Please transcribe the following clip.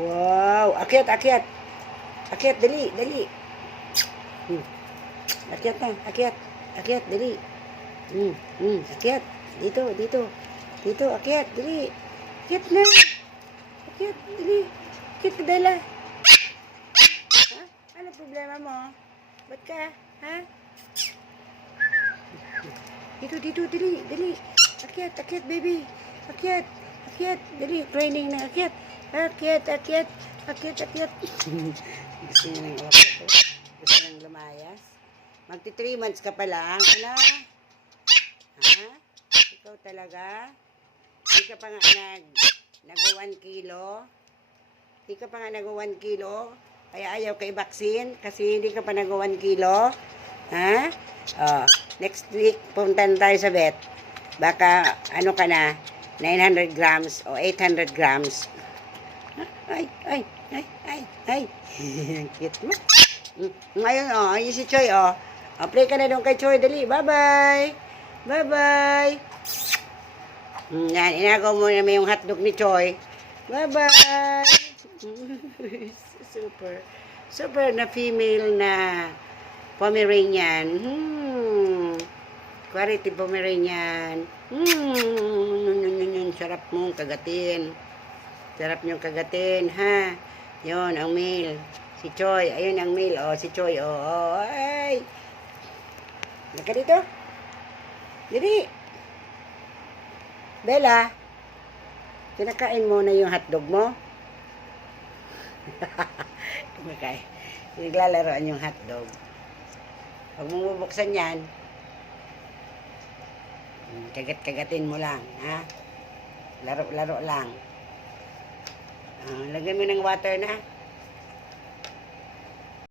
Wow, akyat, akyat. Akyat, dali, dali. Akyat na, akyat. Akyat, dali. Akyat. Dito, dito. Dito, akyat, dali. Akyat na. Akyat, dali. Akyat ka dala. Ha? Ano problema mo? Ba't ka? Ha? Dito, dito, dali, dali. Akyat, akyat, baby. Akyat, akyat, dali. Training na, akyat. Akyat, akyat. Akyat, akyat. Gusto niya ng akyat. Gusto nang lumayas. Magti 3 months ka pa lang. Ano? Ha? Ikaw talaga? Hindi ka pa nga nag 1 kilo? Hindi ka pa nga nag 1 kilo? Kaya ayaw ka i-vaccine? Kasi hindi ka pa nag 1 kilo? Ha? Oh, next week, punta na tayo sa vet. Baka, ano ka na, 900 grams o 800 grams. Ay, ay, ay, ay, ay. Ang cute mo. Ngayon, oh, ayun si Choy, oh. Play ka na doon kay Choy, dali. Bye-bye. Bye-bye. Yan, inagaw mo naman yung hotdog ni Choy. Bye-bye. Super. Super na female na Pomeranian. Quality Pomeranian. Sarap mong kagatin. Sarap niyong kagatin, ha? Yon ang male. Si Choy. Ayun ang male. Oh, si Choy. Oh, ay. Naka dito. Dili. Bella. Kinakain mo na yung hotdog mo? Kumakain. Naglalaroan yung hotdog. Pag mo bubuksan yan, kagat-kagatin mo lang, ha? Laro-laro lang. Lagyan mo ng water na.